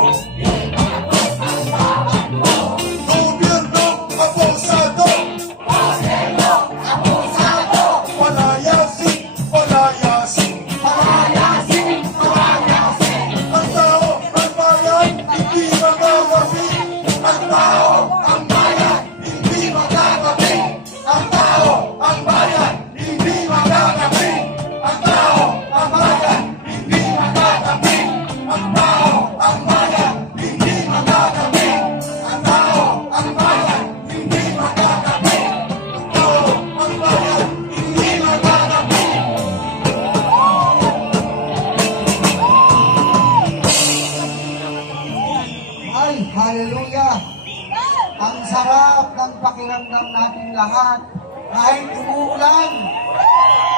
Thank. Ay, hallelujah! Ang sarap ng pakiramdam natin lahat kahit umuulan.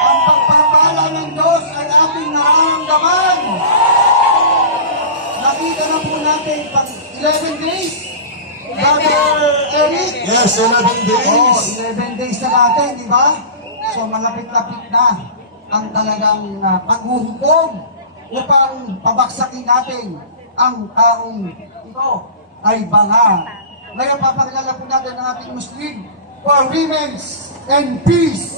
Ang pagpapala ng Diyos ay ating nararamdaman. Nakita na po natin pag 11 days. Brother Eric? Yes, 11 days. Oh, 11 days na natin, di ba? So malapit-lapit na ang talagang uh, paghuhukom upang pabaksakin natin ang taong ito ay banga. Ngayon, papakilala po natin ang ating Muslim for Women's and Peace,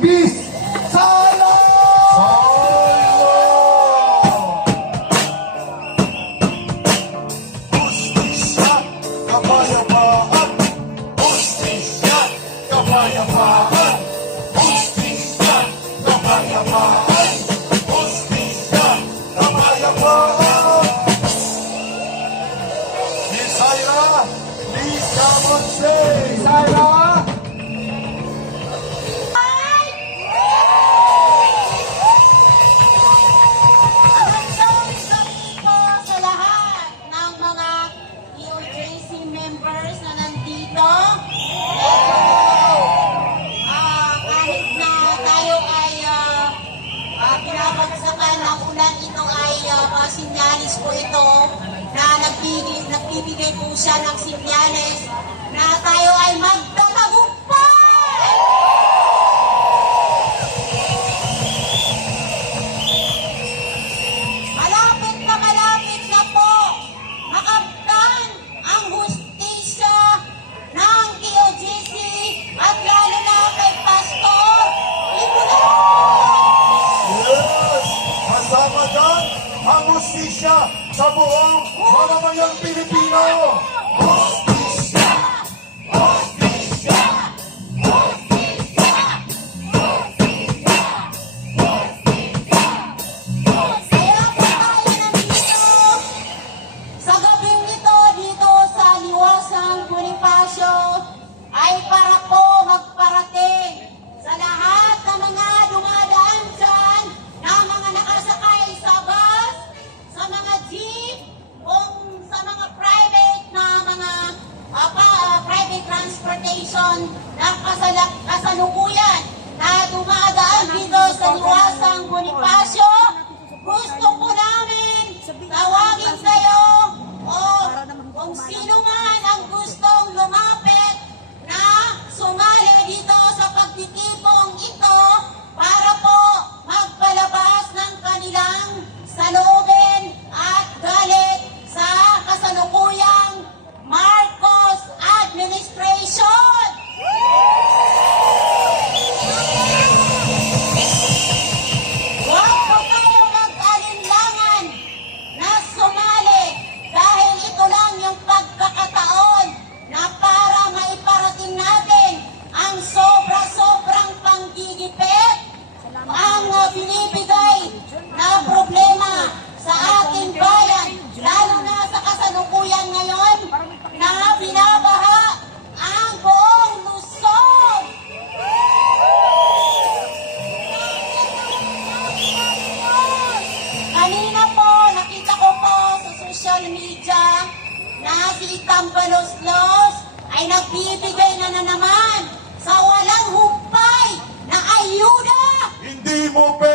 Peace Salo! Salo! Justicia, kabayan hustisya sa buong mamamayang Pilipino! Hustisya! nagbibigay na na naman sa walang humpay na ayuda. Hindi mo pwede.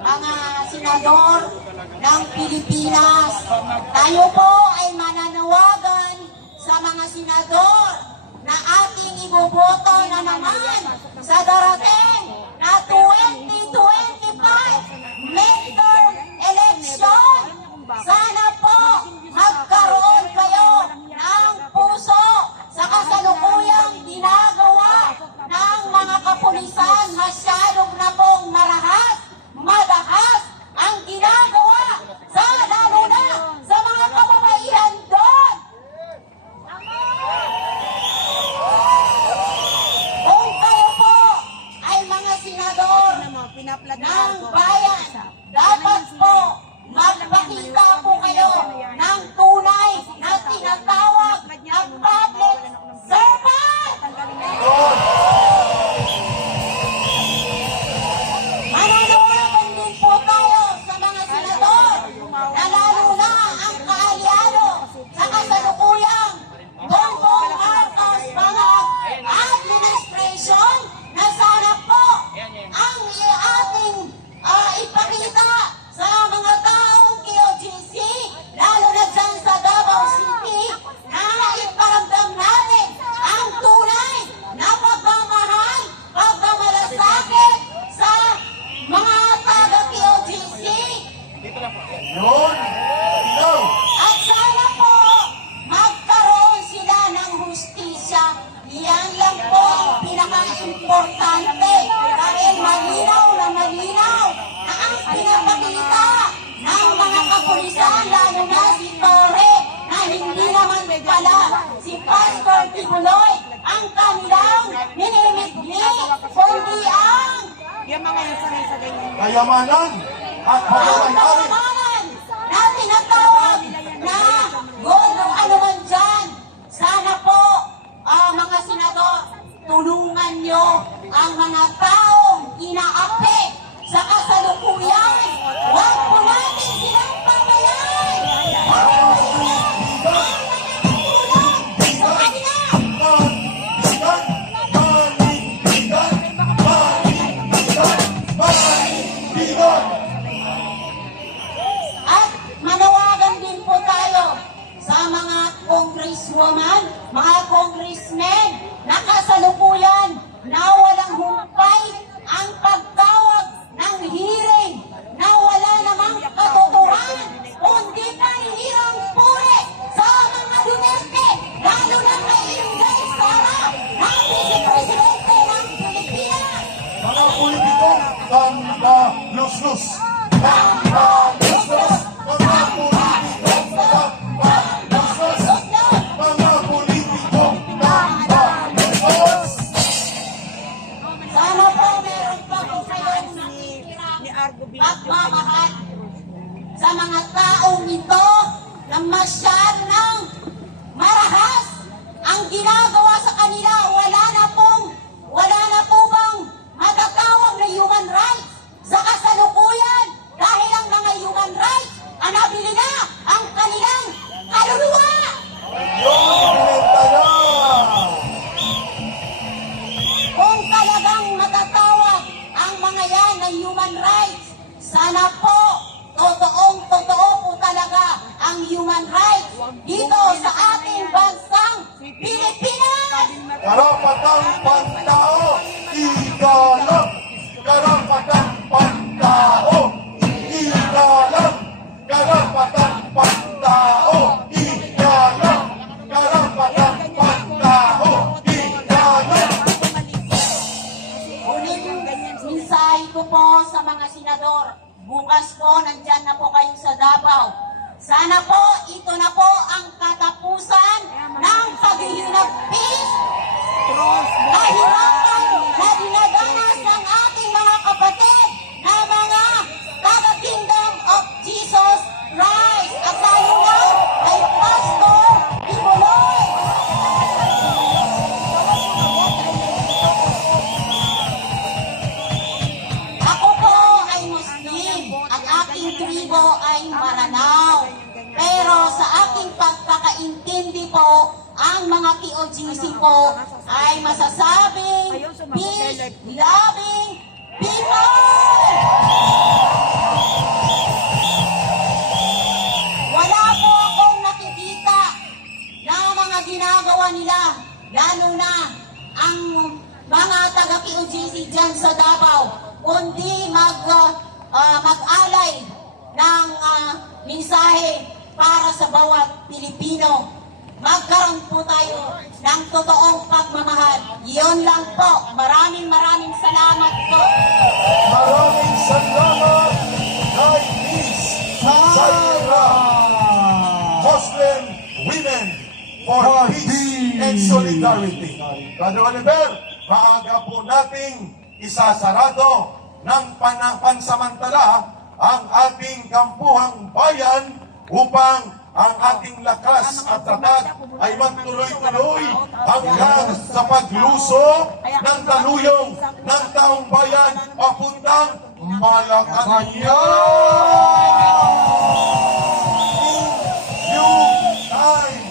mga ah, senador ng Pilipinas. Tayo po ay mananawagan sa mga senador na ating iboboto na naman sa darating na 20 Tibuloy ang kanilang minimigli kundi ang Yung mga yung sanay sa ganyan. Kayamanan at kamahalan na tinatawag na gono ano man dyan. Sana po, ah, mga senador, tulungan nyo ang mga taong inaapi sa kasalukuyan. Huwag congresswoman, mga congressmen na kasalukuyan na walang humpay ang pagtawag ng hearing na wala namang katotohanan kundi panihirang puri sa mga Duterte lalo na kay Inday Sara na vice-presidente ng Pilipinas. Mga politiko, lus-lus! Tanda lus-lus! Masyadong marahas ang ginagawa sa kanila. Wala na pong, wala na po bang matatawag na human rights sa kasalukuyan dahil ang mga human rights ang nabili na ang kanilang kaluluwa. Kung talagang matatawag ang mga yan na human rights, sana po, totoong totoo po talaga ang human rights dito sa ating bansang Pilipinas. Karapatang pantao, igalang! Karapatang pantao, igalang! Karapatang pantao, igalang! Karapatang pantao, igalang! Uling mensahe ko po sa mga senador. Bukas po, nandyan na po kayo sa Davao. Sana po, ito na po ang katapusan ng paghihinagpis kahirapan na dinadanas OGC po ay masasabing peace-loving people! Wala po akong nakikita na mga ginagawa nila, lalo na ang mga taga-POGC dyan sa Davao, kundi mag, uh, mag-alay ng uh, mensahe para sa bawat Pilipino Magkaroon po tayo ng totoong pagmamahal. Yun lang po. Maraming maraming salamat po. Maraming salamat kay Miss Zaira Muslim Women for Peace and Solidarity. Brother Oliver, maaga po nating isasarado ng pan- pansamantala ang ating kampuhang bayan upang ang ating lakas at tapat ay magtuloy-tuloy hanggang sa paglusok ng daluyong ng taong bayan papuntang Malacanang. New time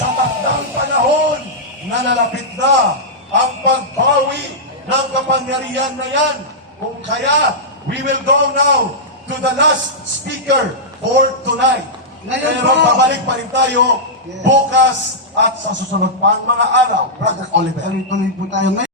sa takdang panahon na lalapit na ang pagbawi ng kapangyarihan na yan. Kung kaya, we will go now to the last speaker for tonight. Ngayon Pero po. babalik pa rin tayo Yes. bukas at sa susunod pang mga araw. Brother Oliver. Tuloy-tuloy po tayo.